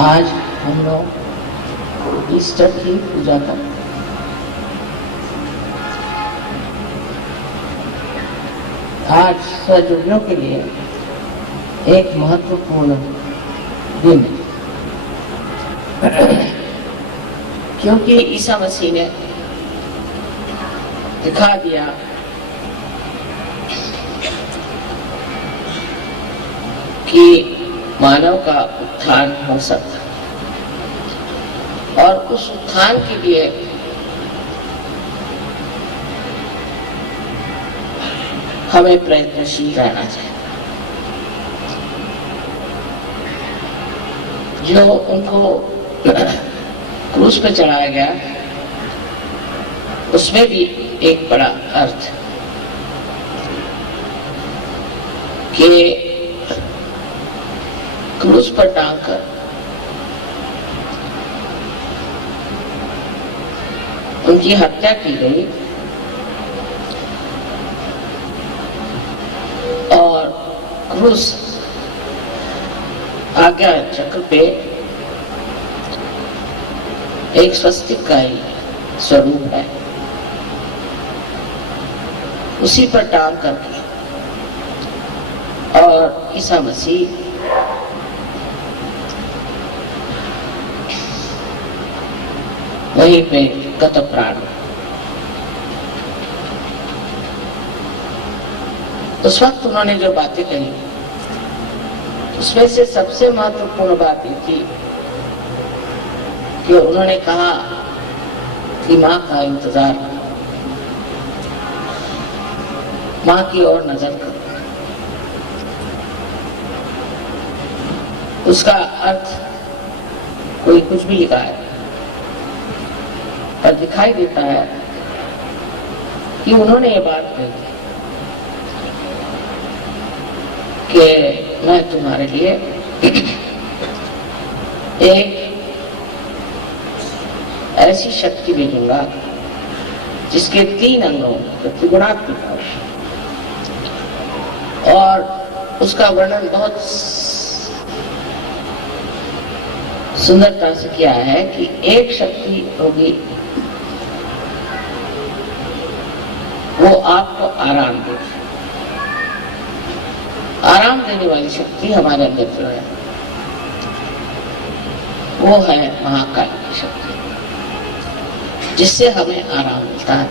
आज हम लोग ईस्टर की पूजा करते हैं। आज सहयोगियों के लिए एक महत्वपूर्ण दिन है, क्योंकि ईसा मसीह ने दिखा दिया कि मानव का उत्थान हो सकता और उस उत्थान के लिए हमें प्रयत्नशील रहना चाहिए। जो उनको क्रूस पे चढ़ाया गया उसमें भी एक बड़ा अर्थ कि क्रूस पर टांग कर उनकी हत्या की गई और क्रूस आज्ञा चक्र पे एक स्वस्तिक का ही स्वरूप है, उसी पर टांग करके और ईसा मसीह वहीं पे गत प्राण। उस वक्त उन्होंने जो बातें कही उसमें से सबसे महत्वपूर्ण बात ये थी कि उन्होंने कहा कि माँ का इंतजार, माँ की ओर नजर करो। उसका अर्थ कोई कुछ भी लिखा है और दिखाई देता है कि उन्होंने ये बात कही कि मैं तुम्हारे लिए एक ऐसी शक्ति भेजूंगा जिसके 3 अंगों त्रिगुणात्मक और उसका वर्णन बहुत सुंदरता से किया है कि एक शक्ति होगी वो आपको आराम देगी। आराम देने वाली शक्ति हमारे अंदर जो है वो है महाकाल की शक्ति, जिससे हमें आराम मिलता है,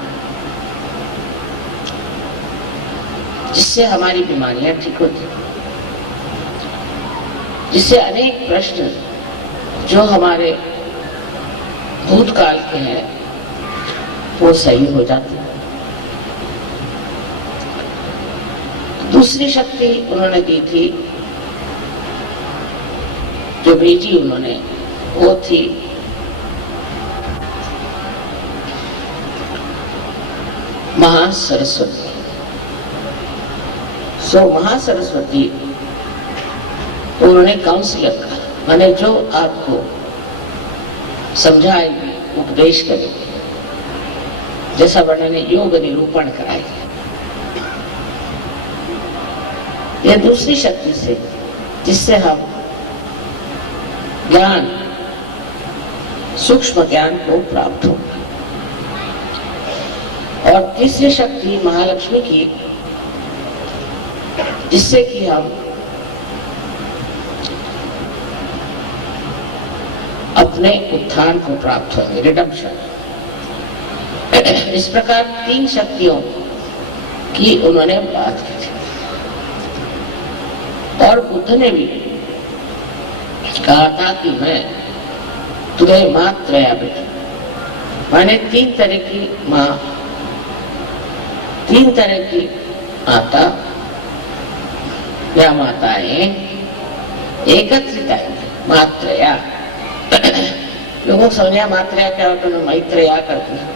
जिससे हमारी बीमारियां ठीक होती हैं, जिससे अनेक प्रश्न जो हमारे भूतकाल के हैं वो सही हो जाते हैं। दूसरी शक्ति उन्होंने दी थी, जो भेजी उन्होंने, वो थी महासरस्वती। सो महासरस्वती उन्होंने काउंसिलर का, माने जो आपको समझाएगी, उपदेश करेगी, जैसा वर्णन योग निरूपण कराएगी। यह दूसरी शक्ति से, जिससे हम ज्ञान, सूक्ष्म ज्ञान को प्राप्त हो। और तीसरी शक्ति महालक्ष्मी की, जिससे कि हम अपने उत्थान को प्राप्त होंगे, रिडम्पशन। इस प्रकार 3 शक्तियों की उन्होंने बात की थी। और बुद्ध ने भी कहा था कि मैं तुम्हें मात्रया भेजूं, माने 3 तरह की माँ, 3 तरह की माता या माताएं एकत्रित आएंगी। मात्रया लोगों को समझा मात्रया क्या होता है, मैत्रेया करती है।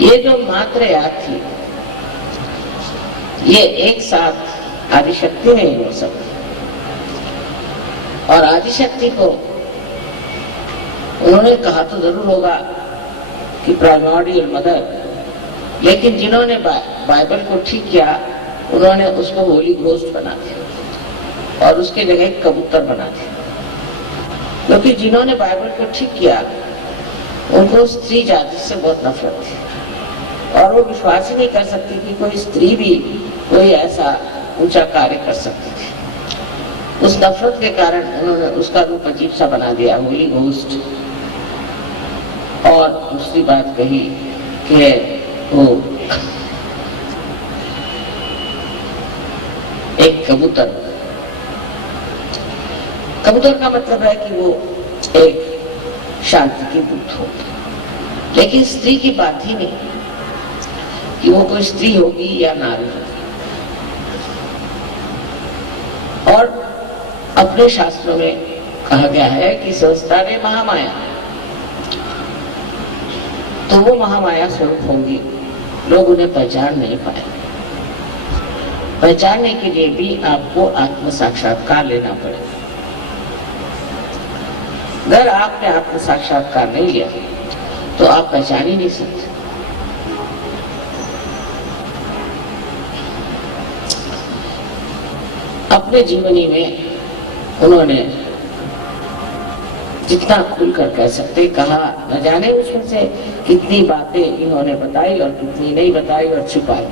ये जो मात्रया थी ये एक साथ आदिशक्ति नहीं हो सकती, और आदिशक्ति को उन्होंने कहा तो जरूर होगा कि प्राइमोर्डियल मदर, लेकिन जिन्होंने बाइबल को ठीक किया उन्होंने उसको होली घोस्ट बना दिया। और उसके जगह एक कबूतर बना दिया। क्योंकि जिन्होंने बाइबल को ठीक किया उनको स्त्री जाति से बहुत नफरत थी और वो विश्वास ही नहीं कर सकती कि कोई स्त्री भी कोई ऐसा ऊंचा कार्य कर सकती थी। उस नफरत के कारण उन्होंने उसका रूप अजीब सा बना दिया, होली घोस्ट। और दूसरी बात कही कि वो एक कबूतर, कबूतर का मतलब है कि वो एक शांति की दूत हो, लेकिन स्त्री की बात ही नहीं कि वो कोई स्त्री होगी या नारी होगी। और अपने शास्त्रों में कहा गया है कि संस्कारे महामाया, तो वो महामाया स्वरूप होंगी, लोग उन्हें पहचान नहीं पाए। पहचानने के लिए भी आपको आत्म साक्षात्कार लेना पड़ेगा। अगर आपने आत्म साक्षात्कार नहीं लिया तो आप पहचान ही नहीं सकते। अपने जीवनी में उन्होंने जितना खुलकर कह सकते कहा, न जाने उसमें से कितनी बातें इन्होंने बताई और कितनी नहीं बताई और छुपाई,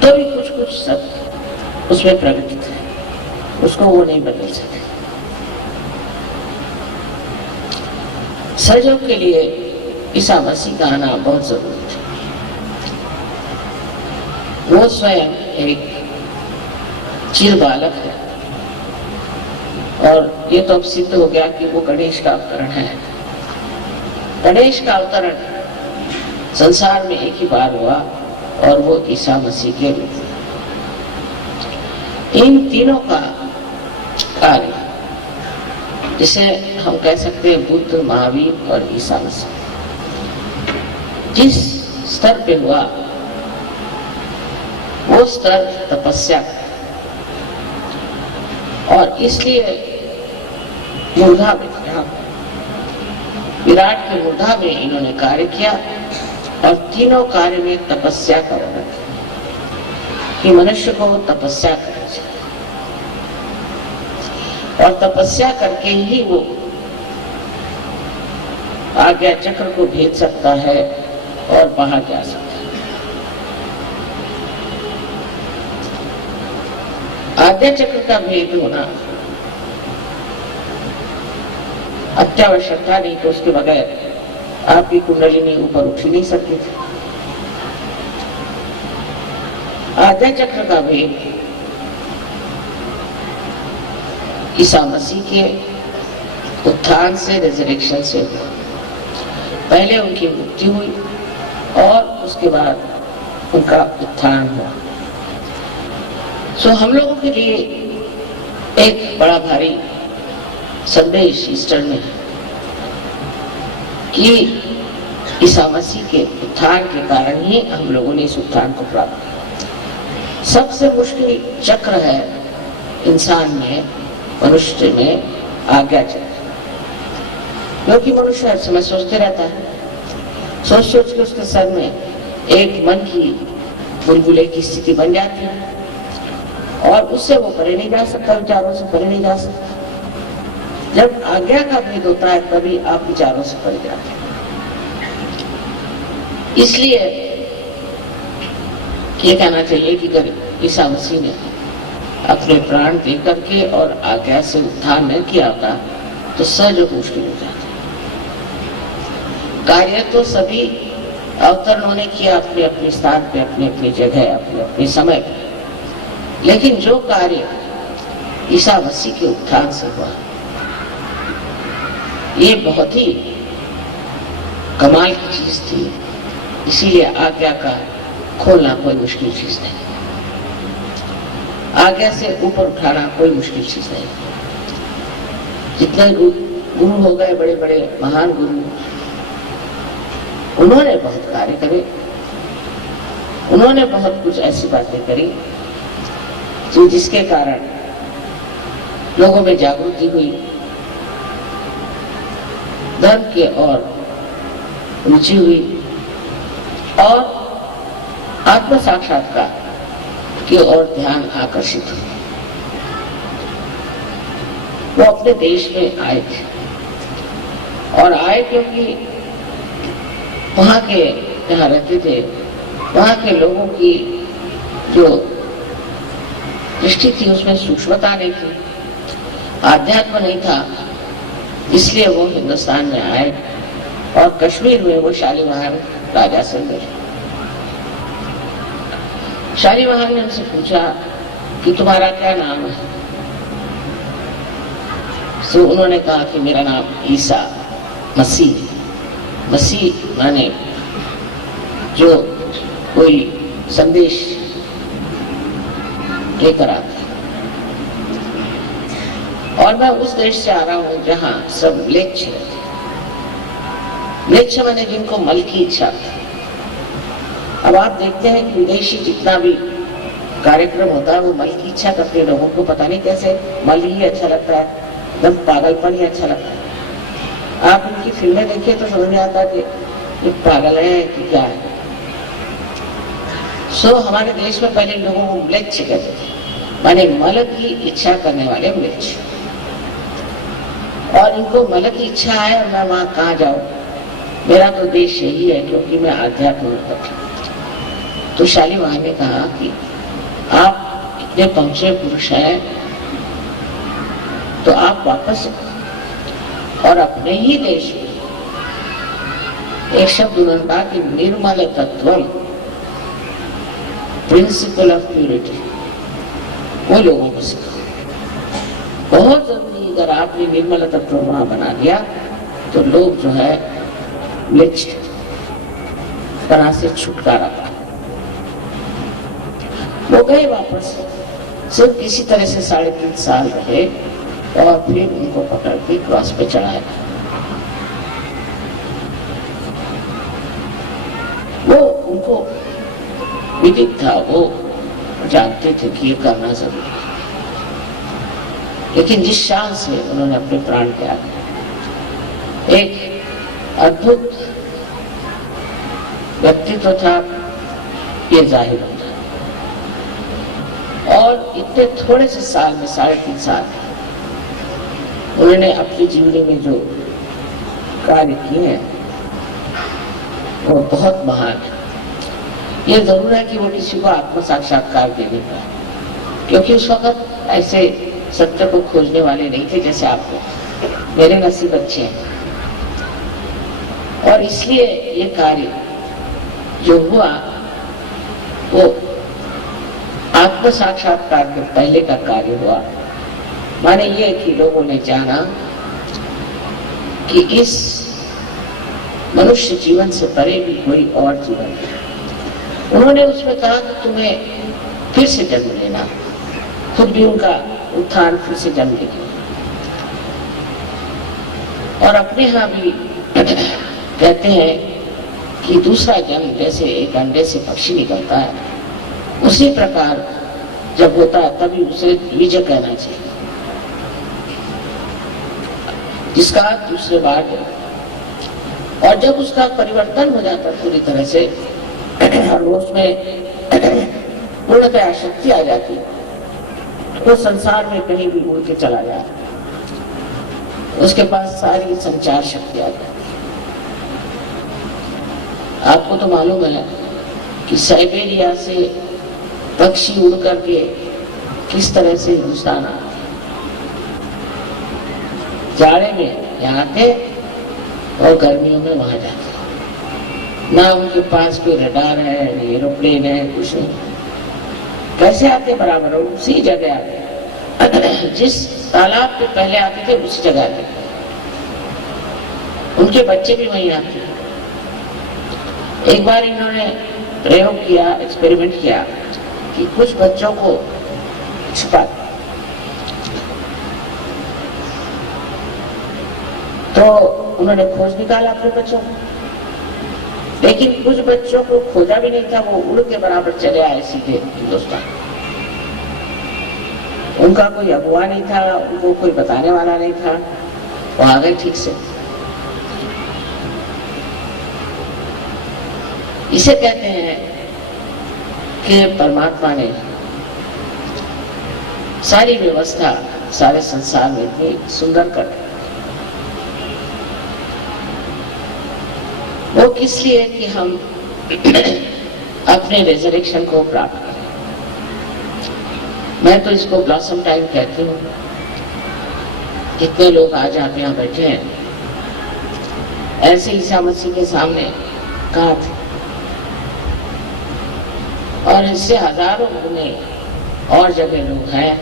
तो भी कुछ कुछ सत्य उसमें प्रकटित है, उसको वो नहीं बदल सके। सहयोग के लिए ईसा मसीह का आना बहुत जरूरी था। वो स्वयं एक चिर बालक है और ये तो अब सिद्ध हो गया कि वो गणेश का अवतरण है। गणेश का अवतरण संसार में एक ही बार हुआ और वो ईसा मसीह के रूप में। इन तीनों का कार्य जिसे हम कह सकते हैं बुद्ध, महावीर और ईसा मसीह, जिस स्तर पे हुआ वो स्तर तपस्या का, और इसलिए मूर्धा में, विराट के मूर्धा में इन्होंने कार्य किया और तीनों कार्य में तपस्या का वर्णन कि मनुष्य को तपस्या करनी चाहिए और तपस्या करके ही वो आज्ञा चक्र को भेद सकता है और बाहर जा सकता है। आज्ञा चक्र का भेद होना अत्यावश्यक था, नहीं तो उसके बगैर आपकी कुंडलिनी ऊपर उठ ही नहीं सकती थी। आज्ञा चक्र का भेद ईसा मसीह के उत्थान से, रिजरेक्शन से हुआ। पहले उनकी मृत्यु हुई और उसके बाद उनका उत्थान हुआ। सो हम लोगों के लिए एक बड़ा भारी संदेश ईस्टर में कि ईसा मसीह के उत्थान के कारण ही हम लोगों ने इस उत्थान को प्राप्त किया। सबसे मुश्किल चक्र है इंसान में, मनुष्य में आज्ञा चक्र, क्योंकि मनुष्य हर समय सोचते रहता है, सोच सोच के उसके सर में एक मन की बुलबुले की स्थिति बन जाती है और उससे वो परे नहीं जा सकता, विचारों से परे नहीं जा सकता। जब आज्ञा का भेद होता है तभी आप विचारों से परे जाते हैं। इसलिए ये कहना चाहिए कि अगर ईसा मसीह ने अपने प्राण दे करके और आज्ञा से उत्थान न किया होता तो सहज मुश्किल हो जाता। कार्य तो सभी अवतरणों ने किया अपने अपने स्थान पे, अपनी अपनी जगह, अपने अपने समय पे, लेकिन जो कार्य ईसा मसीह के उत्थान से हुआ ये बहुत ही कमाल की चीज थी। इसीलिए आज्ञा का खोलना कोई मुश्किल चीज नहीं, आज्ञा से ऊपर उठाना कोई मुश्किल चीज नहीं। जितने गुरु हो गए, बड़े बड़े महान गुरु, उन्होंने बहुत कार्य करे, उन्होंने बहुत कुछ ऐसी बातें करी जो जिसके कारण लोगों में जागृति हुई, धर्म के और रुचि हुई और आत्म साक्षात्कार की ओर ध्यान आकर्षित हुआ। वो अपने देश में आए थे और आए क्योंकि वहां के जहाँ रहते थे वहां के लोगों की जो दृष्टि थी उसमें सूक्ष्मता नहीं थी, आध्यात्म नहीं था, इसलिए वो हिंदुस्तान में आए और कश्मीर में वो शालीमार राजा से मिले। शालीमार ने उनसे पूछा कि तुम्हारा क्या नाम है? तो उन्होंने कहा कि मेरा नाम ईसा मसीह। मसीह माने जो कोई संदेश लेकर आता। और मैं उस देश से आ रहा हूं जहां सब म्लेच्छ रहते। म्लेच्छ माने जिनको मल की इच्छा थी। अब आप देखते हैं कि विदेशी जितना भी कार्यक्रम होता है वो मल की इच्छा करते हैं। लोगों को पता नहीं कैसे मल ही अच्छा लगता है, एकदम पागलपन ही अच्छा लगता है। आप उनकी फिल्में देखिए तो समझ में आता है कि ये पागल है कि क्या है। सो हमारे देश में पहले लोगों को म्लेच्छ कहते थे, माने मल की इच्छा करने वाले म्लेच्छ। और इनको मल की इच्छा है और मैं वहां कहाँ जाऊं, मेरा तो देश यही है क्योंकि मैं आध्यात्म में। तो शालीमार ने कहा कि आप इतने पहुंचे पुरुष हैं तो आप वापस और अपने ही देश में एक शब्द उन्होंने कहा कि निर्मल तत्वम, प्रिंसिपल ऑफ प्यूरिटी, वो लोगों को सिखा। बहुत जल्दी अगर आपने निर्मल तत्व वहां बना दिया तो लोग जो है म्लेच्छ तरह से छुटकारा पा। वो गए वापस, सिर्फ किसी तरह से 3.5 साल रहे और फिर उनको पकड़ के क्रॉस पे चढ़ाया। वो उनको विदित था, वो जानते थे कि ये करना जरूरी है, लेकिन जिस शान से उन्होंने अपने प्राण त्याग, एक अद्भुत व्यक्तित्व था, ये जाहिर होता। और इतने थोड़े से साल में 3.5 साल उन्होंने अपनी जीवनी में जो कार्य किए हैं वो बहुत महान है। ये जरूर है कि वो किसी को आत्म साक्षात्कार दे नहीं पाए, क्योंकि उस वक्त ऐसे सत्य को खोजने वाले नहीं थे जैसे आपको। मेरे नसीब अच्छे हैं और इसलिए ये कार्य जो हुआ वो आत्म साक्षात्कार के पहले का कार्य हुआ। माने ये कि लोगों ने जाना कि इस मनुष्य जीवन से परे भी कोई और जीवन है। उन्होंने उसमें कहा कि तुम्हें फिर से जन्म लेना, खुद भी उनका उत्थान फिर से जन्म लेना। और अपने यहाँ भी कहते हैं कि दूसरा जन्म जैसे एक अंडे से पक्षी निकलता है, उसी प्रकार जब होता है तभी उसे विजय कहना चाहिए, जिसका दूसरे बार है। और जब उसका परिवर्तन हो जाता है पूरी तरह से और वो उसमें पूर्णतया शक्ति आ जाती है, वो संसार में कहीं भी उड़ के चला जाए, उसके पास सारी संचार शक्ति आ जाती है। आपको तो मालूम है कि साइबेरिया से पक्षी उड़ करके किस तरह से हिंदुस्तान आते, जाड़े में यहाँ आते और गर्मियों में वहां जाते। ना उनके पास कोई रडार है, एरोप्लेन है, कुछ नहीं। कैसे आते बराबर उसी जगह आते, जिस तालाब पे पहले आते थे उसी जगह आते। उनके बच्चे भी वहीं आते। एक बार इन्होंने प्रयोग किया, एक्सपेरिमेंट किया कि कुछ बच्चों को छुपा, तो उन्होंने खोज निकाला अपने बच्चों को, लेकिन कुछ बच्चों को खोजा भी नहीं था, वो उड़ के बराबर चले आए सीधे हिंदुस्तान। उनका कोई अगुवा नहीं था, उनको कोई बताने वाला नहीं था, वो आ गए ठीक से। इसे कहते हैं कि परमात्मा ने सारी व्यवस्था सारे संसार में इतनी सुंदर कर दी। वो किस लिए कि हम अपने रिजरेक्शन को प्राप्त करें। मैं तो इसको ब्लॉसम टाइम कहती हूँ। कितने लोग आज आप यहाँ बैठे हैं, ऐसे ईसा मसीह के सामने कहा थे, और इससे हजारों में और जगह लोग हैं।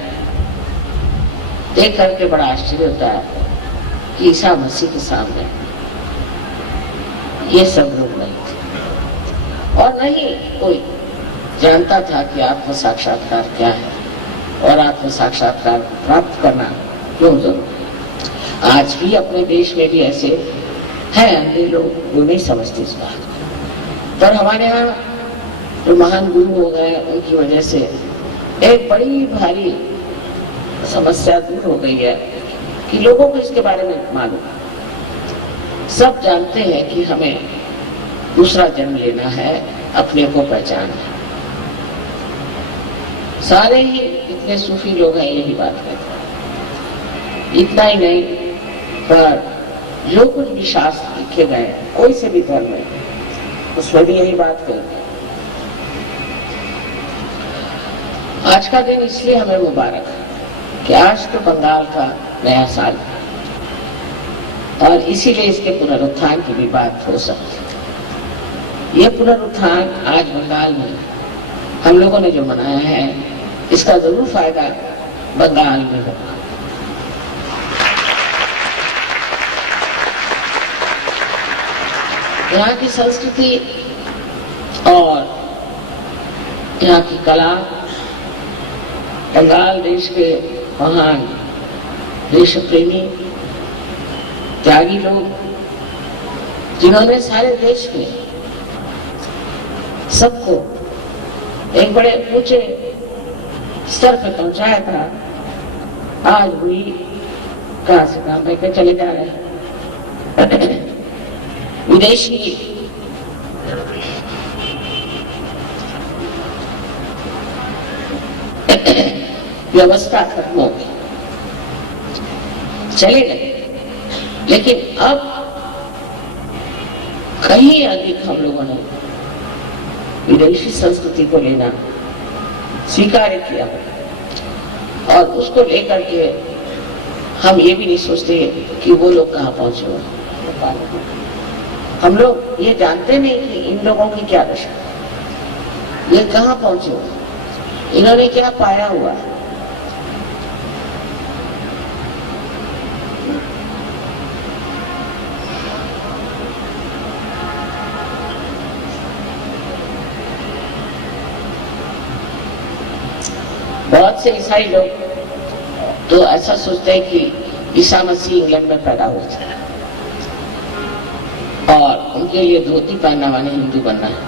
देख करके बड़ा आश्चर्य होता है कि ईसा मसीह के सामने ये सब लोग नहीं थे, और नहीं कोई जानता था कि आत्म साक्षात्कार क्या है और आत्म साक्षात्कार प्राप्त करना क्यों जरूरी है। आज भी अपने देश में भी ऐसे हैं अन्य लोग जो नहीं समझते इस बात को, पर हमारे यहाँ जो महान गुरु हो गए उनकी वजह से एक बड़ी भारी समस्या दूर हो गई है कि लोगों को इसके बारे में मालूम। सब जानते हैं कि हमें दूसरा जन्म लेना है, अपने को पहचानना है। सारे ही इतने सूफी लोग हैं यही बात कहते हैं। इतना ही नहीं, पर जो कुछ भी शास्त्र लिखे गए कोई से भी धर्म है उसमें भी यही बात कहते हैं। आज का दिन इसलिए हमें मुबारक है कि आज तो बंगाल का नया साल है, और इसीलिए इसके पुनरुत्थान की भी बात हो सकती है। ये पुनरुत्थान आज बंगाल में हम लोगों ने जो मनाया है, इसका जरूर फायदा बंगाल में होगा। यहाँ की संस्कृति और यहाँ की कला, बंगाल देश के महान देश प्रेमी त्यागी लोग, जिन्होंने सारे देश में सबको एक बड़े ऊंचे स्तर पर पहुंचाया था, आज भी कहां से काम लेकर चले जा रहे हैं। विदेशी व्यवस्था खत्म हो गई, चले गए, लेकिन अब कहीं अधिक हम लोगों ने विदेशी संस्कृति को लेना स्वीकार किया, और उसको लेकर के हम ये भी नहीं सोचते कि वो लोग कहाँ पहुंचे हुए। हम लोग ये जानते नहीं कि इन लोगों की क्या दशा, ये कहाँ पहुंचे हुए, इन्होंने क्या पाया हुआ है। बहुत से ईसाई लोग तो ऐसा सोचते हैं कि ईसा मसीह इंग्लैंड में पैदा हुए थे और उनके लिए धोती पहनना माने हिंदू बनना है।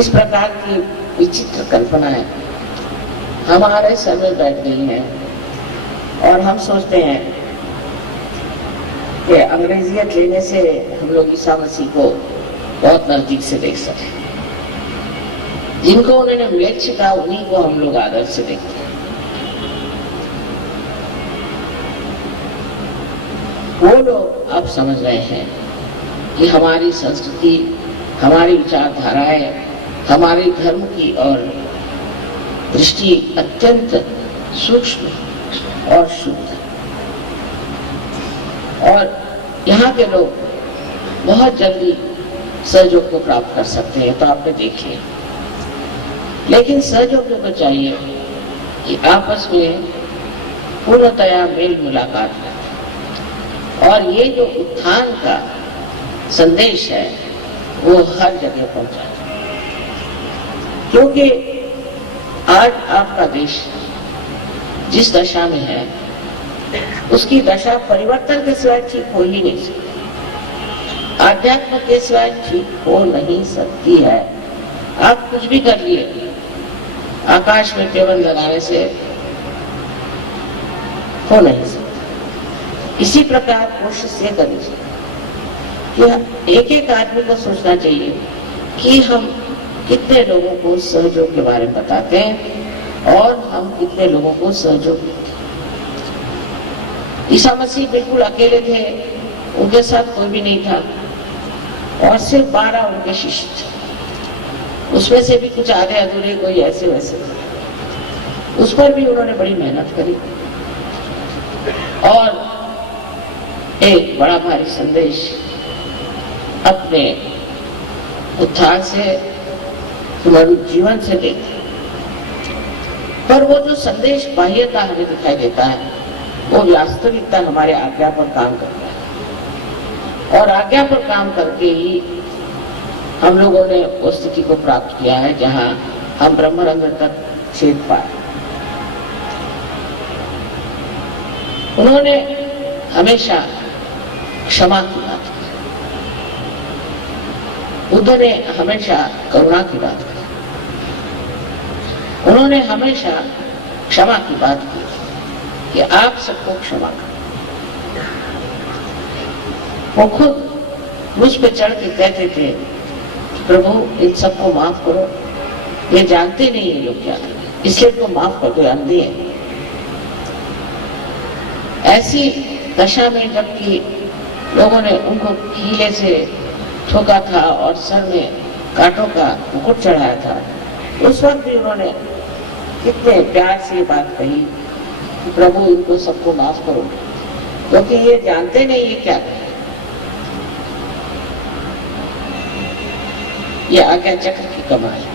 इस प्रकार की विचित्र कल्पनाएं हमारे सर में बैठ गई हैं, और हम सोचते हैं कि अंग्रेजियत लेने से हम लोग ईसा मसीह को बहुत नजदीक से देख सके। जिनको उन्होंने म्लेच्छ कहा उन्हीं को हम लोग आदर से देखते हैं। वो लोग अब समझ रहे हैं कि हमारी संस्कृति, हमारी विचारधाराएं, हमारे धर्म की और दृष्टि अत्यंत सूक्ष्म और शुद्ध, और यहाँ के लोग बहुत जल्दी सहयोग को प्राप्त कर सकते हैं। तो आपने देख लिया, लेकिन सहयोग को चाहिए कि आपस में पूर्णतया मेल मुलाकात है, और ये जो उत्थान का संदेश है वो हर जगह पहुंचा, क्योंकि आज आपका देश जिस दशा में है उसकी दशा परिवर्तन के सिवाय ठीक हो ही नहीं सकती, आध्यात्म के सिवाय ठीक हो नहीं सकती है। आप कुछ भी कर लिए, आकाश में टेबल लगाने से हो नहीं सकता। इसी प्रकार कोशिश ये करनी चाहिए कि एक एक आदमी को सोचना चाहिए कि हम कितने लोगों को सहयोग के बारे में बताते हैं और हम कितने लोगों को सहयोग देते। ईसा मसीह बिल्कुल अकेले थे, उनके साथ कोई भी नहीं था और सिर्फ 12 उनके शिष्य थे। उसमें से भी कुछ आधे अधूरे, कोई ऐसे वैसे। उस पर भी उन्होंने बड़ी मेहनत करी और एक बड़ा भारी संदेश अपने उत्थान से, जीवन से देते। पर वो जो संदेश बाह्यता हमें दिखाई देता है, वो वास्तविकता हमारे आज्ञा पर काम करता है और आज्ञा पर काम करके ही हम लोगों ने उस स्थिति को प्राप्त किया है जहां हम ब्रह्मरंध्र तक छेद पाए। उन्होंने हमेशा क्षमा की बात की, बुद्ध ने हमेशा करुणा की बात की, उन्होंने हमेशा क्षमा की बात की कि आप सबको क्षमा करें। वो खुद मुझ पे चढ़ के कहते थे, प्रभु इन सबको माफ करो, ये जानते नहीं ये लोग क्या, इसलिए तो माफ कर दो, अंधे हैं। ऐसी दशा में जबकि लोगों ने उनको कीले से ठोका था और सर में कांटों का मुकुट चढ़ाया था, उस वक्त भी उन्होंने कितने प्यार से बात कही कि प्रभु इनको सबको माफ करो, क्योंकि ये जानते नहीं ये क्या है। ये आज्ञा चक्र की कमाल है।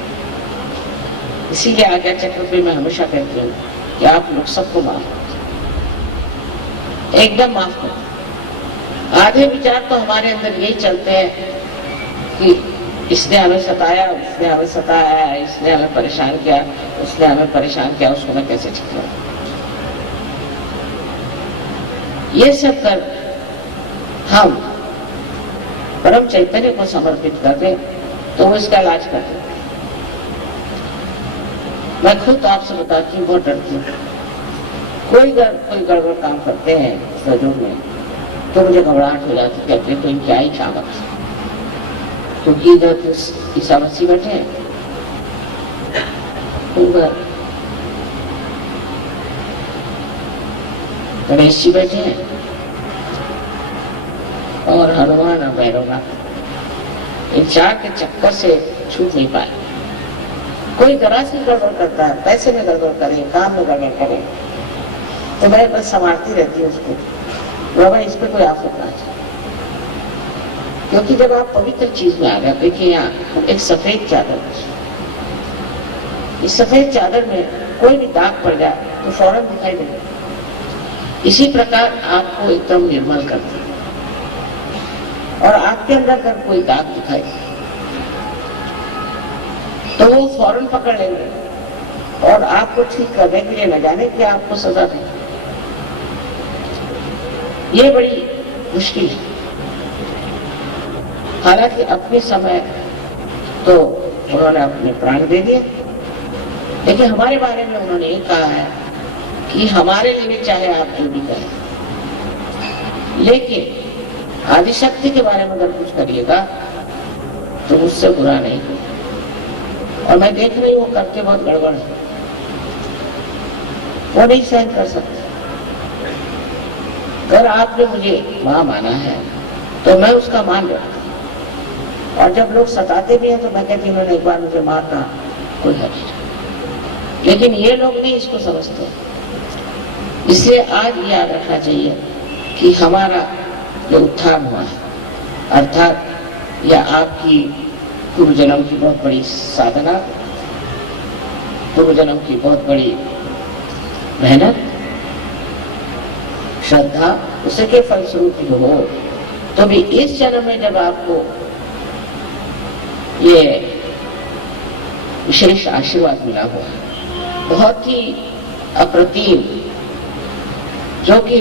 इसीलिए आज्ञा चक्र पे मैं हमेशा कहती हूँ कि आप लोग सबको माफ करो, एकदम माफ करो। आधे विचार तो हमारे अंदर यही चलते हैं कि इसने हमें सताया, उसने हमें सताया, इसने हमें परेशान किया, उसने हमें परेशान किया, उसको मैं कैसे ठीक करूं। ये सब कर हम परम चैतन्य को समर्पित कर दें तो वो इसका इलाज कर दे। मैं खुद आपसे बताती हूँ, बहुत डरती हूँ। कोई गड़बड़ काम करते हैं सहयोग में तो मुझे घबराहट हो जाती, कहते तो क्या ही चाहत, क्योंकि इधर तो ईसा मसीह बैठे हैं, उधर गणेश जी बैठे हैं और हनुमान और भैरवनाथ, इन चार के चक्कर से छूट नहीं पाए। कोई जरा सी गड़बड़ करता है, पैसे में गड़बड़ करे, काम में गड़बड़ करे, तो मैं बस संभालती रहती हूँ उसको, बाबा इस पे कोई आफत ना जाए। क्योंकि जब आप पवित्र चीज में आ गए, देखिए यहाँ एक सफेद चादर, इस सफेद चादर में कोई भी दाग पड़ जाए तो फौरन दिखाई देगा। इसी प्रकार आपको एकदम निर्मल करती है और आपके अंदर अगर कोई दाग दिखाई तो वो फौरन पकड़ लेंगे और आपको ठीक करने के लिए न जाने कि आपको सजा दें। ये बड़ी मुश्किल है। हालांकि अपने समय तो उन्होंने अपने प्राण दे दिए, लेकिन हमारे बारे में उन्होंने ये कहा है कि हमारे लिए चाहे आप जो भी करें, लेकिन आदिशक्ति के बारे में अगर कुछ करिएगा तो मुझसे बुरा नहीं होगा। और मैं देख रही हूँ वो करके बहुत गड़बड़ है, वो नहीं सहन कर सकते। अगर आपने मुझे मां माना है तो मैं उसका मान रखता हूं, और जब लोग सताते भी हैं तो मैं कहती हूँ उन्होंने एक बार मुझे मारना कोई हर्ज नहीं। लेकिन ये लोग नहीं इसको समझते। इसलिए आज याद रखना चाहिए कि हमारा जो उत्थान हुआ है, अर्थात या आपकी पूर्व जन्म की बहुत बड़ी साधना, पूर्व जन्म की बहुत बड़ी मेहनत, श्रद्धा, उसे के फलस्वरूप जो हो, तो भी इस जन्म में जब आपको ये विशेष आशीर्वाद मिला हुआ है, बहुत ही अप्रतिम, जो कि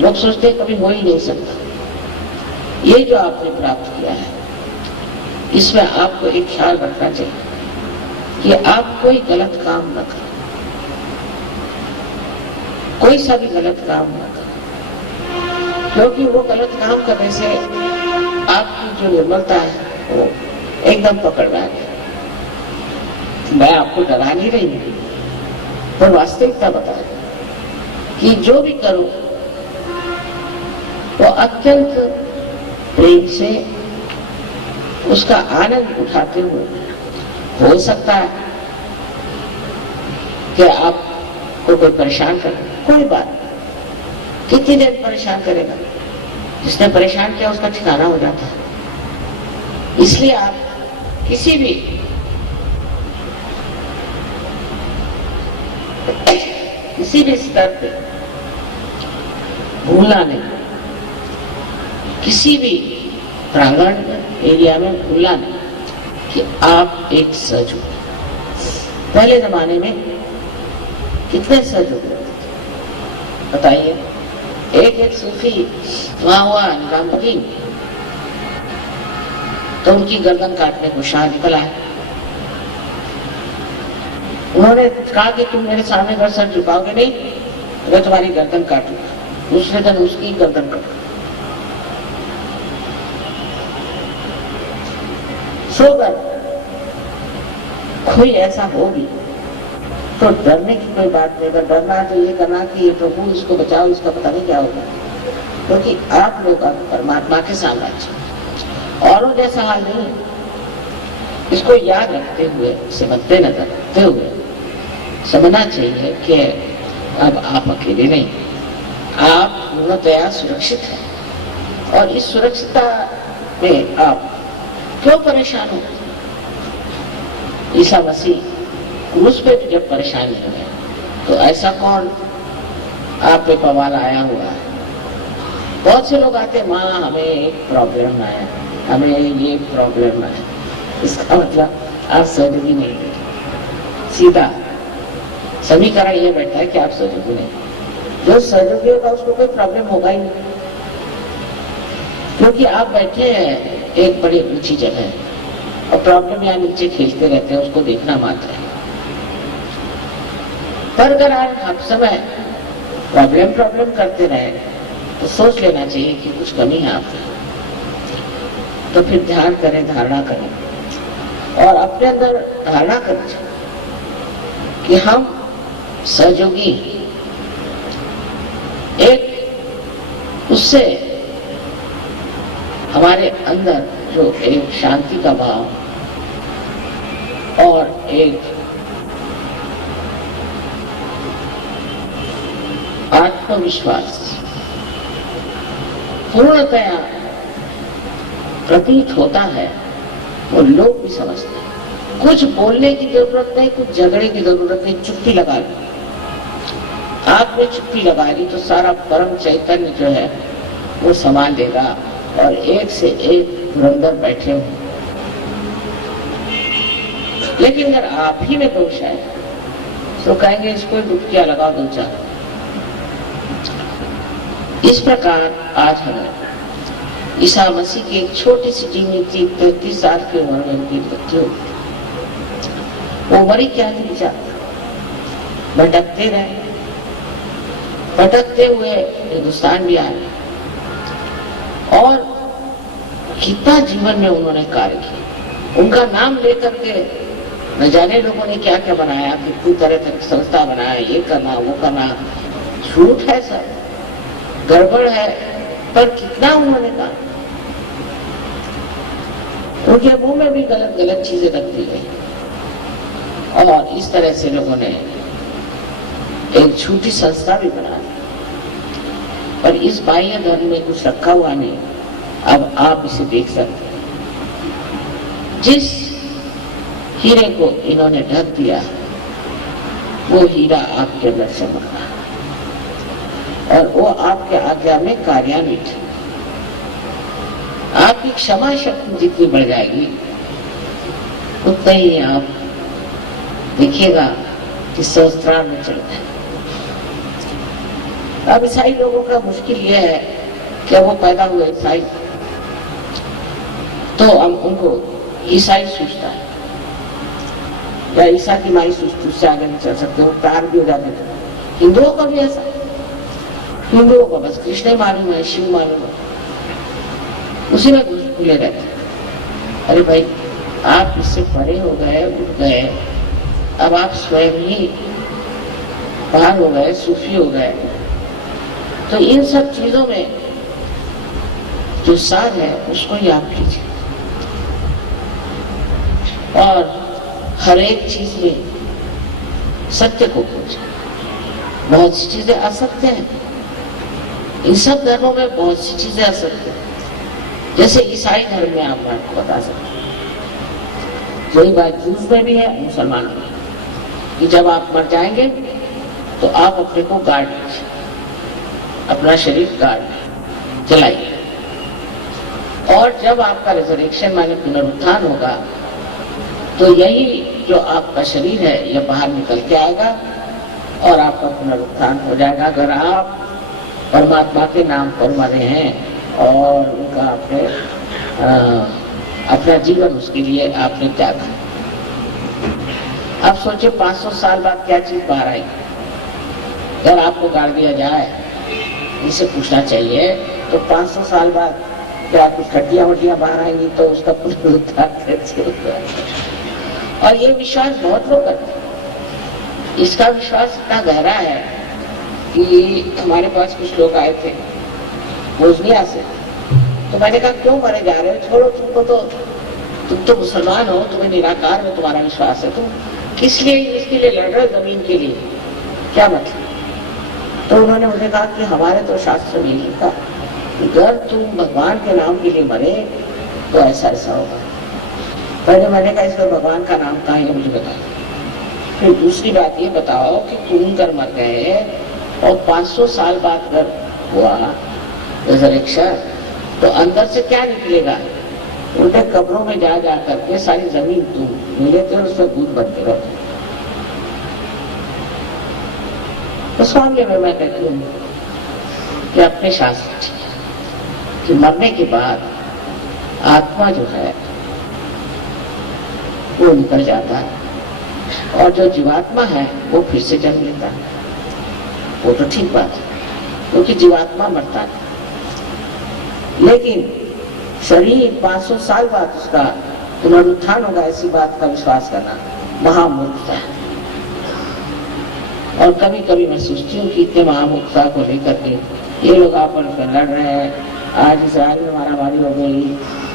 लोग सोचते कभी हो ही नहीं सकता, ये जो आपने प्राप्त किया है, इसमें आपको एक ख्याल रखना चाहिए कि आप कोई गलत काम न करें, कोई सा भी गलत काम न करें, क्योंकि वो गलत काम करने से आपकी जो निर्मलता है वो एकदम पकड़ में आ गई। मैं आपको डरा नहीं रही हूँ, पर वास्तविकता बताए कि जो भी करो वो अत्यंत प्रेम से उसका आनंद उठाते हुए। हो सकता है कि आपको कोई परेशान करे, कोई बात नहीं, कितनी देर परेशान करेगा? जिसने परेशान किया उसका ठिकाना हो जाता है। इसलिए आप किसी भी स्तर पे भूलना नहीं, किसी भी प्रांगण एरिया में भूलना नहीं कि आप एक सज हो। पहले जमाने में कितने सज हो बताइए। एक सूफी वहां हुआ निजामुद्दीन, तो उनकी गर्दन काटने को शाह निकल आए। उन्होंने कहा कि तुम मेरे सामने अगर सर झुकाओगे नहीं, मैं तुम्हारी गर्दन काटूंगा। दूसरे दिन उसकी गर्दन काटूंगा। सोगर कोई ऐसा हो भी तो डरने की कोई बात नहीं। अगर डरना है तो ये करना कि प्रभु इसको बचाओ, इसका पता नहीं क्या होगा, क्योंकि आप लोग परमात्मा के साम्राज्य औरों जैसा हाल नहीं है। इसको याद रखते हुए, इसे मद्देनजर रखते हुए समझना चाहिए कि अब आप अकेले नहीं, आप पूर्णतया सुरक्षित हैं। और इस सुरक्षितता में आप क्यों परेशान हो? ईसा मसीह क्रूस पे जब परेशानी है तो ऐसा कौन आप पे पवाल आया हुआ है? बहुत से लोग आते, माँ हमें एक प्रॉब्लम आया, हमें ये प्रॉब्लम आया। इसका मतलब आप सर्जरी नहीं है। सीधा समीकरण ये बैठा है कि आप सर्जरी नहीं। जो सर्जरी होगा उसको कोई प्रॉब्लम होगा ही नहीं, क्योंकि आप बैठे हैं एक बड़ी ऊंची जगह और प्रॉब्लम यहाँ नीचे खेलते रहते हैं, उसको देखना मात्र है। पर अगर आप हर समय प्रॉब्लम करते रहे तो सोच लेना चाहिए कि कुछ कमी है आपकी। तो फिर ध्यान करें, धारणा करें और अपने अंदर धारणा करें कि हम सहयोगी एक, उससे हमारे अंदर जो एक शांति का भाव और एक आत्मविश्वास पूर्णतया प्रतीत होता है, वो लोग भी समझते हैं। कुछ बोलने की जरूरत नहीं, कुछ झगड़े की जरूरत नहीं, चुप्पी लगा ली। आपने चुप्पी लगा ली तो सारा परम चैतन्य जो है वो संभाल लेगा और एक से एक धुरंधर बैठे हो। लेकिन अगर आप ही में दोष है तो कहेंगे इसको डुबकियां लगा दो चार। इस प्रकार आज हमें ईसा मसीह की एक छोटी सी जीवनी थी, 33 साल की उम्र में उनकी मृत्यु। वो मरी क्या थी जाता, भटकते रहे, भटकते हुए हिंदुस्तान भी आए और कितना जीवन में उन्होंने कार्य किया। उनका नाम लेकर के न जाने लोगों ने क्या क्या बनाया, कितनी तरह तरह की संस्था बनाया, ये करना वो करना। झूठ है सर, गड़बड़ है, पर कितना उन्होंने कहा। उनके मुंह में भी गलत गलत चीजें रख दी गई और इस तरह से लोगों ने एक झूठी संस्था भी बना दी। पर इस बाह्य धर्म में कुछ रखा हुआ नहीं। अब आप इसे देख सकते हैं। जिस हीरे को इन्होंने ढक दिया वो हीरा आपके अंदर चमक रहा और वो आपके आज्ञा में कार्यान्वित है। आपकी क्षमा शक्ति जितनी बढ़ जाएगी उतना ही आप देखिएगा कि संस्कार में चलता है। अब ईसाई लोगों का मुश्किल यह है कि वो पैदा हुए ईसाई तो हम उनको ईसाई सोचता है या ईसा की माई सोचती, उससे आगे नहीं चल सकते, वो तार भी हो जाते थे। हिंदुओं का भी ऐसा, हिंदुओं को बस कृष्ण मालूम है, शिव मालूम है, उसी में खुले रहते। अरे भाई आप इससे परे हो गए, उठ गए, अब आप स्वयं ही बाहर हो गए, सूफी हो गए। तो इन सब चीजों में जो सार है उसको याद कीजिए और हर एक चीज में सत्य को खोजें। बहुत सी चीजें असत्य हैं, इन सब धर्मों में बहुत सी चीजें असत्य हैं। जैसे ईसाई धर्म में आप आपको बता सकते हैं, यही बात जूस में भी है, मुसलमानों में, कि जब आप मर जाएंगे तो आप अपने को गाड़ लीजिए, अपना शरीर गाड़ जलाइए, और जब आपका रिजर्वेशन माने पुनरुत्थान होगा तो यही जो आपका शरीर है यह बाहर निकल के आएगा और आपका पुनरुत्थान हो जाएगा। अगर आप परमात्मा के नाम पर मरे हैं और उनका आपने अपना जीवन उसके लिए आपने त्यागा। अब सोचिए 500 साल बाद क्या चीज बाहर आई। अगर आपको गाड़ दिया जाए, इसे पूछना चाहिए, तो 500 साल बाद क्या कुछ हड्डियां वड्डियां बाहर आएंगी तो उसका पुनरुद्धार कैसे होगा? और ये विश्वास बहुत लोग करते हैं। इसका विश्वास इतना गहरा है कि हमारे पास कुछ लोग आए थे बोस्निया से, तो मैंने कहा क्यों मरे जा रहे हो, छोड़ो, तुम तो मुसलमान हो, तुम्हें निराकार में तुम्हारा विश्वास है, तुम किस लिए इसके लिए लड़ रहे हो, जमीन के लिए, क्या मतलब? तो उन्होंने मुझे कहा कि हमारे तो शास्त्र में लिखा, अगर तुम भगवान के नाम के लिए मरे तो ऐसा ऐसा होगा। पहले मैंने कहा इसमें भगवान का नाम कहाँ है, मुझे बताओ। फिर दूसरी बात ये बताओ कि तुम कर मर गए और 500 साल बाद अगर हुआ रिजरेक्शन तो अंदर से क्या निकलेगा? उल्टे कब्रों में जा करके सारी जमीन तुम मिले थे और उसमें भूत बनते रहो। उस मामले में मैं कहती हूँ कि अपने शास्त्र कि मरने के बाद आत्मा जो है वो निकल जाता है और जो जीवात्मा है वो फिर से जन्म लेता है। वो तो ठीक बात है, क्योंकि जीवात्मा मरता है, लेकिन शरीर 500 साल बाद उसका पुनरुत्थान होगा, ऐसी बात का विश्वास करना महामूर्खता है। और कभी कभी मैं सोचती हूँ कि इतने महामूर्खता को लेकर के ये लोग आपस में लड़ रहे हैं। आज इस्राइल में मारामारी हो गई,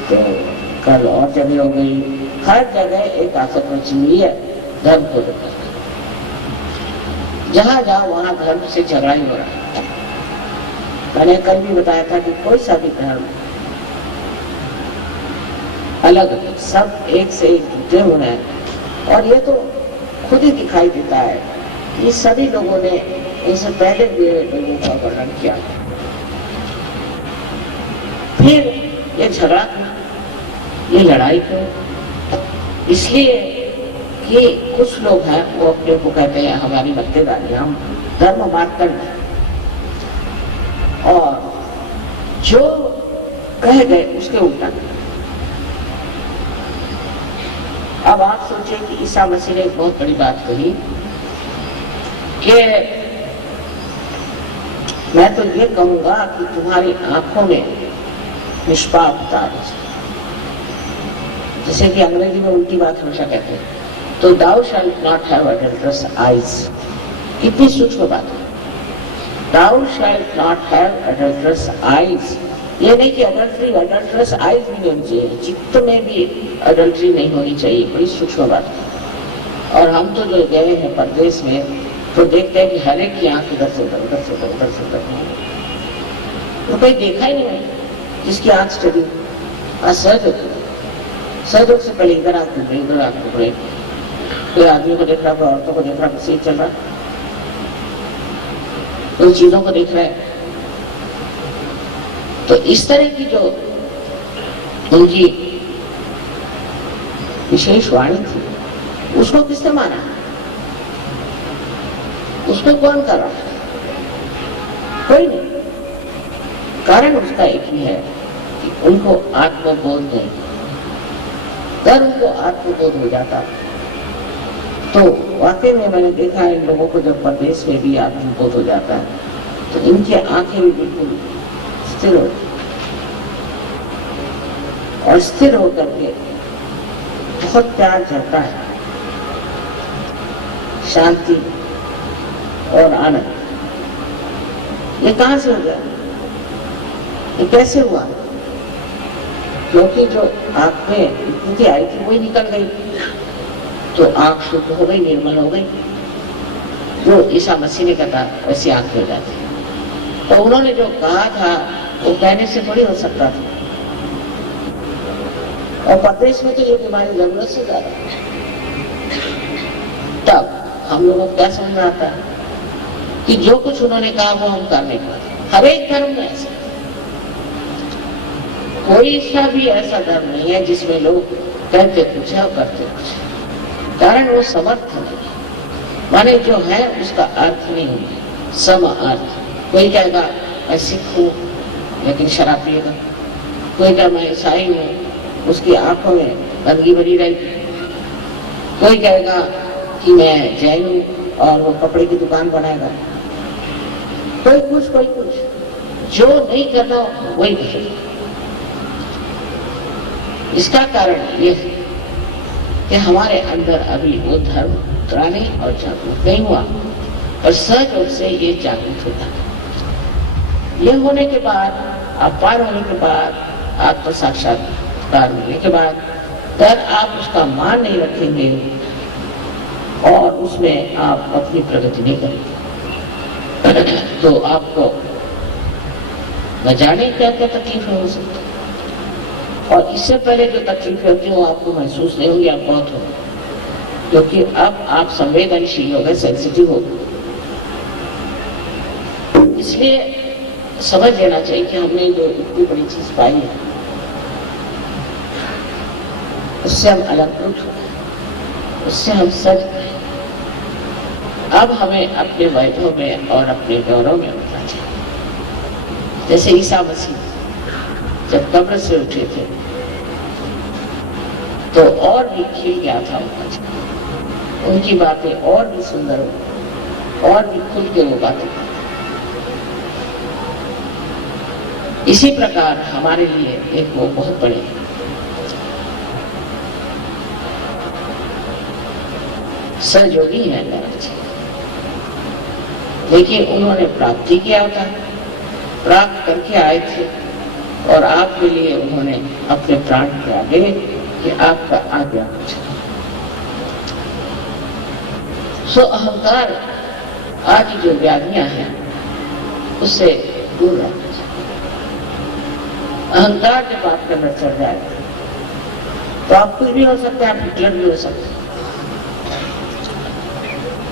तो कल और जगह हो गई, हर जगह एक आसक्त मची हुई है धर्म को लेकर। जहां जाओ वहां धर्म से झगड़ा ही हो रहा है। मैंने कल भी बताया था कि कोई सा भी धर्म अलग है, सब एक से एक जुटे हुए हैं। और ये तो खुद ही दिखाई देता है कि सभी लोगों ने इनसे पहले भी लोगों का वर्णन किया। फिर ये झगड़ा क्यों, ये लड़ाई क्यों? इसलिए कि कुछ लोग हैं वो अपने को कहते हैं हमारी मक्तेदारी, हम धर्म मानकर नहीं, और जो कह गए उसके उल्टा। अब आप सोचिए कि ईसा मसीह ने एक बहुत बड़ी बात कही कि मैं तो ये कहूंगा कि तुम्हारी आंखों में निष्पापता है। जैसे कि अंग्रेजी में उल्टी बात हमेशा कहते हैं, तो thou shalt not have adulterous eyes। कितनी सूक्ष्म बात है, thou shalt not have adulterous eyes। ये नहीं कि adulterous eyes भी नहीं होनी चाहिए, चित्त में भी adultery नहीं होनी चाहिए, बड़ी सूक्ष्म बात है। और हम तो जो गए हैं परदेश में तो देखते हैं कि हर एक की आंख इधर से उधर, उधर से उधर, उधर से उधर, तो कोई देखा ही नहीं जिसकी आंख स्टडी। सहयोग से पहले इधर आंख घूम रही, इधर आंख घूम रही, कोई आदमी को देख रहा, कोई औरतों को देख रहा, किसी चल रहा, कोई चीजों को देख रहा है। तो इस तरह की जो उनकी विशेष वाणी थी उसको किसने माना? उसको कौन कर रहा? कोई नहीं। कारण उसका एक ही है कि उनको आत्मबोध नहीं। अगर उनको आत्मबोध हो जाता तो वाकई में मैंने देखा है इन लोगों को, जब परदेश में भी आत्मबोध हो जाता है तो इनकी आंखें भी बिल्कुल स्थिर हो, और स्थिर होकर के बहुत प्यार झलता है, शांति और आनंद, ये कहां से हो गया, ये कैसे हुआ? क्योंकि जो आंख में विकृति आई थी वही निकल गई, तो आंख शुद्ध हो गई, निर्मल हो गई। जो ईसा मसीह ने कहा वैसी आंख हो जाती। तो उन्होंने जो कहा था वो कहने से थोड़ी हो सकता था। और प्रदेश में तो ये बीमारी जरूरत से ज्यादा है। तब हम लोगों को क्या समझ में आता है कि जो कुछ उन्होंने कहा वो हम करने का। हर एक धर्म में ऐसा, कोई सा भी ऐसा धर्म नहीं है जिसमें लोग कहते कुछ है और करते कुछ। कारण वो समर्थ नहीं, माने जो है उसका अर्थ नहीं है सम अर्थ। कोई कहेगा मैं सिख हूं लेकिन शराब पिएगा, कोई कहेगा मैं ईसाई हूं, उसकी आंखों में गंदगी भरी रहेगी, कोई कहेगा कि मैं जैन हूं और वो कपड़े की दुकान बनाएगा, कोई कुछ कोई कुछ, जो नहीं करना वही करेगा। इसका कारण ये है कि हमारे अंदर अभी वो धर्म उतरा नहीं और जागरूक नहीं हुआ, और सहज रूप से ये जागरूक होता है। ये होने के बाद, अपार होने के बाद, आत्म साक्षात्कार मिलने के बाद, अगर आप उसका मान नहीं रखेंगे और उसमें आप अपनी प्रगति नहीं करेंगे तो आपको न जाने क्या क्या तकलीफ हो सकती है। और इससे पहले जो तकलीफ होती है वो आपको महसूस नहीं होगी, आप बहुत हो, क्योंकि अब आप संवेदनशील हो गए, सेंसिटिव हो गए। इसलिए समझ लेना चाहिए कि हमने जो इतनी बड़ी चीज पाई है उससे हम अलंकृत हो गए, उससे हम सज गए। अब हमें अपने वैभव में और अपने गौरव में उठना चाहिए। जैसे ईसा मसीह जब कब्र से उठे थे तो और भी खिल गया था उनका चेहरा, उनकी बातें और भी सुंदर हो, और भी खुल के वो बातें। इसी प्रकार हमारे लिए एक वो बहुत बड़े सहयोगी है महाराज, लेकिन उन्होंने प्राप्ति किया था, प्राप्त करके आए थे, और आपके लिए उन्होंने अपने प्राण त्यागे कि आपका आज्ञा कुछ। सो अहंकार आज जो व्याधियां हैं उससे दूर रहना चाहिए। अहंकार जब आपके अंदर चढ़ जाए तो आप कुछ भी हो सकते हैं, आप हिटलर भी हो सकते हैं।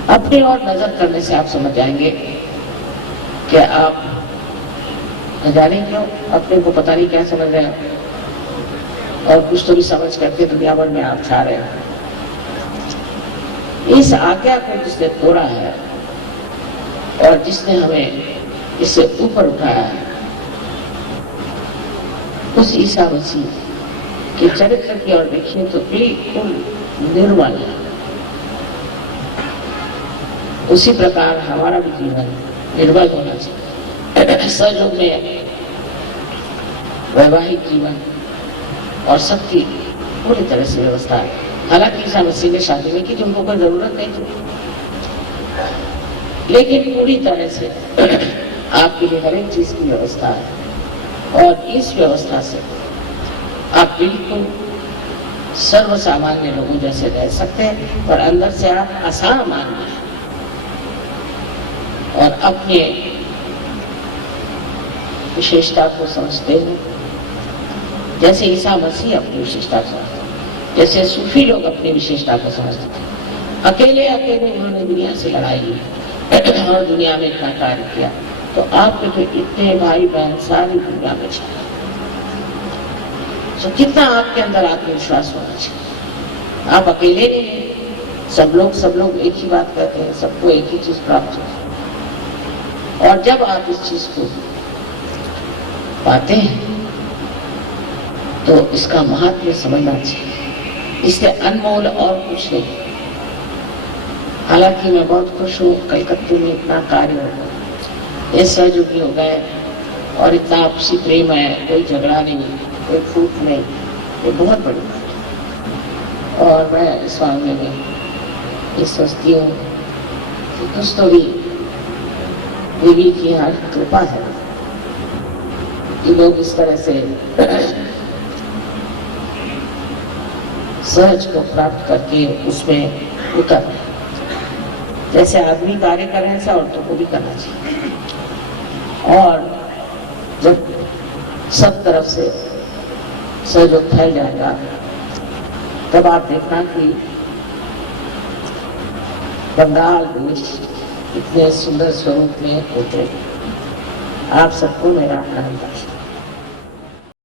अपनी और नजर करने से आप समझ जाएंगे कि आप न जाने क्यों अपने को पता नहीं क्या समझ रहे हैं, और कुछ तो भी समझ करके दुनिया भर में आप छा रहे हैं। इस आज्ञा को जिसने तोड़ा है और जिसने हमें इससे ऊपर उठाया है, उस ईसा मसीह के चरित्र की ओर देखिए तो बिल्कुल निर्मल है। उसी प्रकार हमारा भी जीवन निर्मल होना चाहिए। सहयोग में वैवाहिक जीवन और सबकी पूरी तरह से व्यवस्था है। हालांकि ईसा मसीह ने शादी में की, जिनको कोई जरूरत नहीं थी, लेकिन पूरी तरह से आपके लिए हर एक चीज की व्यवस्था है, और इस व्यवस्था से आप बिल्कुल सर्वसामान्य लोगों जैसे रह सकते हैं, और अंदर से आप असामान्य हैं और अपने विशेषता को समझते हैं, जैसे ईसा मसीह अपनी विशेषता को समझते हैं, जैसे सूफी लोग अपनी विशेषता को समझते हैं। अकेले अकेले उन्होंने दुनिया से लड़ाई की और दुनिया में इतना कार्य किया, तो आपके तो इतने भाई बहन सारी दुनिया में चले, तो कितना आपके अंदर आत्मविश्वास होना चाहिए। आप अकेले नहीं हैं, सब लोग एक ही बात कहते हैं, सबको एक ही चीज प्राप्त होती है। और जब आप इस चीज को पाते हैं तो इसका महत्व समझना चाहिए, इससे अनमोल और कुछ नहीं। हालांकि मैं बहुत खुश हूँ, कलकत्ते में इतना कार्य हो गया, ये सहयोगी हो गए, और इतना आपसी प्रेम है, कोई झगड़ा नहीं, कोई फूट नहीं, ये बहुत बड़ी बात है। और मैं इस मामले में ये सोचती हूँ कि कुछ तो भी देवी की यहाँ कृपा है कि लोग इस तरह से सहज को प्राप्त करके उसमें उतर रहे हैं। जैसे आदमी कार्य कर रहे हैं, ऐसा औरतों को भी करना चाहिए। और जब सब तरफ से सहयोग फैल जाएगा, तब आप देखना कि बंगाल भी इतने सुंदर स्वरूप में उतरे। आप सबको मेरा नमस्कार।